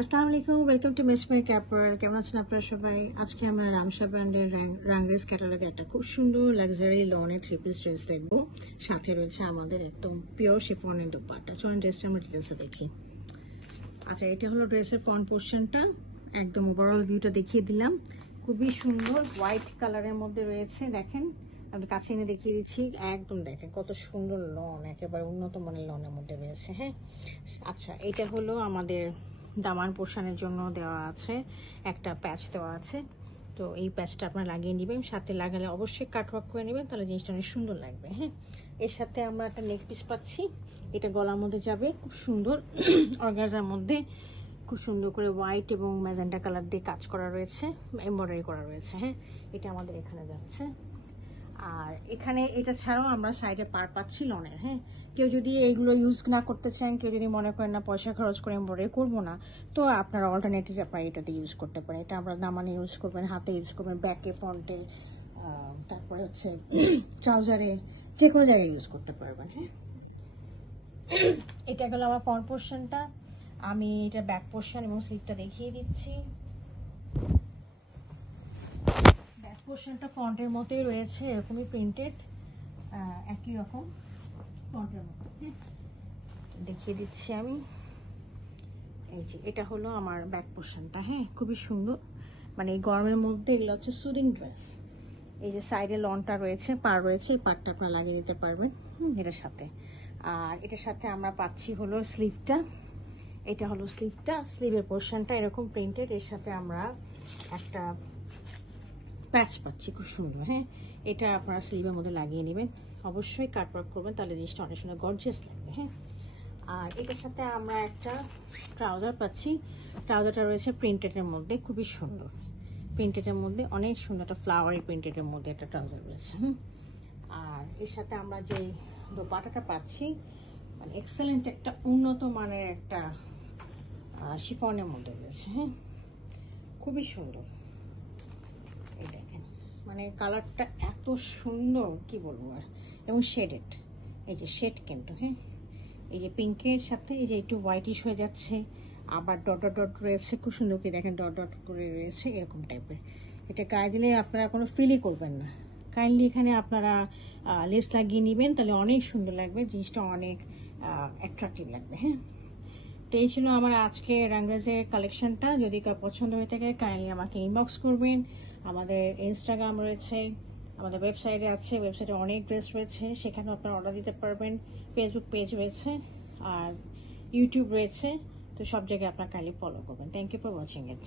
আসসালামু আলাইকুম, welcome to miss my caper. কেমন আছেন আপনারা সবাই? আজকে আমরা রামসা ব্র্যান্ডের রাংরেজ ক্যাটালগে একটা খুব সুন্দর লাক্সারি লনে 3 পিস ড্রেস দেখবো। সাথে রয়েছে আমাদের একদম পিওর শিফনের দোপাট্টা। চলুন ড্রেসটা আমরা ডিটেলসে দেখি। আচ্ছা, এটা হলো ড্রেসের ফ্রন্ট পোর্শনটা। একদম ওভারঅল ভিউটা দেখিয়ে দিলাম। খুবই সুন্দর হোয়াইট কালারের মধ্যে রয়েছে। দেখেন, আমি কাছে এনে দেখিয়ে দিচ্ছি। একদম দেখেন কত সুন্দর লন, একেবারে উন্নত মানের লনের মধ্যে রয়েছে। হ্যাঁ, আচ্ছা, এটা হলো আমাদের দামান পোর্শনের জন্য দেওয়া আছে, একটা প্যাচ দেওয়া আছে। তো এই প্যাচটা আপনারা লাগিয়ে নেবেন, সাথে লাগালে অবশ্যই কাটওয়ার্ক করে নেবেন, তাহলে জিনিসটা অনেক সুন্দর লাগবে। হ্যাঁ, এর সাথে আমরা একটা নেক পিস পাচ্ছি, এটা গলার মধ্যে যাবে, খুব সুন্দর অর্গানজার মধ্যে খুব সুন্দর করে হোয়াইট এবং ম্যাজেন্টা কালার দিয়ে কাজ করা রয়েছে, এমব্রয়ডারি করা রয়েছে। হ্যাঁ, এটা আমাদের এখানে যাচ্ছে। আর এখানে এটা ছাড়াও আমরা সাইডে পার পাচ্ছি লনের। হ্যাঁ, কেউ যদি এইগুলো ইউজ না করতে চান, কেউ যদি মনে করেন না পয়সা খরচ করে এমব্রয়ডারি করবো না, তো আপনারা অল্টারনেটিভ আপনারা এটাতে ইউজ করতে পারেন। এটা আমরা দামানে ইউজ করবেন, হাতে ইউজ করবেন, ব্যাকে, ফ্রন্টে, তারপরে হচ্ছে ট্রাউজারে, যে কোনো জায়গায় ইউজ করতে পারবেন। হ্যাঁ, এটা গেল আমার ফ্রন্ট পোর্শনটা। আমি এটা ব্যাক পোর্শন এবং স্লিপটা দেখিয়ে দিচ্ছি। ব্যাক পোর্শনটা ফ্রন্টের মতোই রয়েছে, এরকমই প্রিন্টেড, একই রকম ফ্রন্টের মতো। দেখিয়ে দিচ্ছি আমি। এই যে এটা হলো আমার ব্যাক পোর্শনটা। হ্যাঁ, খুবই সুন্দর, মানে এই গরমের মধ্যে এগুলো হচ্ছে সুদিং ড্রেস। এই যে সাইডে লনটা রয়েছে, পার রয়েছে, এই পারটা আপনারা লাগিয়ে দিতে পারবেন এটার সাথে। আর এটার সাথে আমরা পাচ্ছি হলো স্লিভটা। এটা হলো স্লিভটা, স্লিভের পোর্শনটা এরকম প্রিন্টেড, এর সাথে আমরা একটা প্যাচ পাচ্ছি, খুব সুন্দর। হ্যাঁ, এটা আপনারা স্লিভের মধ্যে লাগিয়ে নেবেন, অবশ্যই কাটওয়ার্ক করবেন, তাহলে জিনিসটা অনেক সুন্দর গর্জিয়াস লাগবে। হ্যাঁ, আর এটার সাথে আমরা একটা ট্রাউজার পাচ্ছি। ট্রাউজারটা রয়েছে প্রিন্টেডের মধ্যে, খুবই সুন্দর প্রিন্টেডের মধ্যে, অনেক সুন্দর একটা ফ্লাওয়ারি প্রিন্টেডের মধ্যে একটা ট্রাউজার রয়েছে। আর এর সাথে আমরা যে দোপাট্টাটা পাচ্ছি, মানে এক্সেলেন্ট একটা উন্নত মানের একটা শিফনের মধ্যে রয়েছে। হ্যাঁ, খুবই সুন্দর। এই দেখেন, মানে কালারটা এত সুন্দর, কি বলবো আর, এবং শেডেড, এই যে শেড কিন্তু। হ্যাঁ, এই যে পিঙ্কের সাথে এই যে একটু হোয়াইটিশ হয়ে যাচ্ছে, আবার ডট ডট ডট রয়েছে, খুব সুন্দর করে দেখেন ডট ডট করে রয়েছে, এরকম টাইপের। এটা গায়ে দিলে আপনারা কোনো ফিলই করবেন না। কাইন্ডলি এখানে আপনারা লেস লাগিয়ে নেবেন, তাহলে অনেক সুন্দর লাগবে, জিনিসটা অনেক অ্যাট্রাকটিভ লাগবে। হ্যাঁ, তো এই ছিল আমার আজকে রাংরেজের কালেকশনটা। যদি কার পছন্দ হয়ে থাকে কাইন্ডলি আমাকে ইনবক্স করবেন। আমাদের ইনস্টাগ্রাম রয়েছে, আমাদের ওয়েবসাইটে আছে, ওয়েবসাইটে অনেক ড্রেস রয়েছে, সেখানেও আপনারা অর্ডার দিতে পারবেন। ফেসবুক পেজ রয়েছে আর ইউটিউব রয়েছে, তো সব জায়গায় আপনারা কাইন্ডলি ফলো করবেন। Thank you for watching it.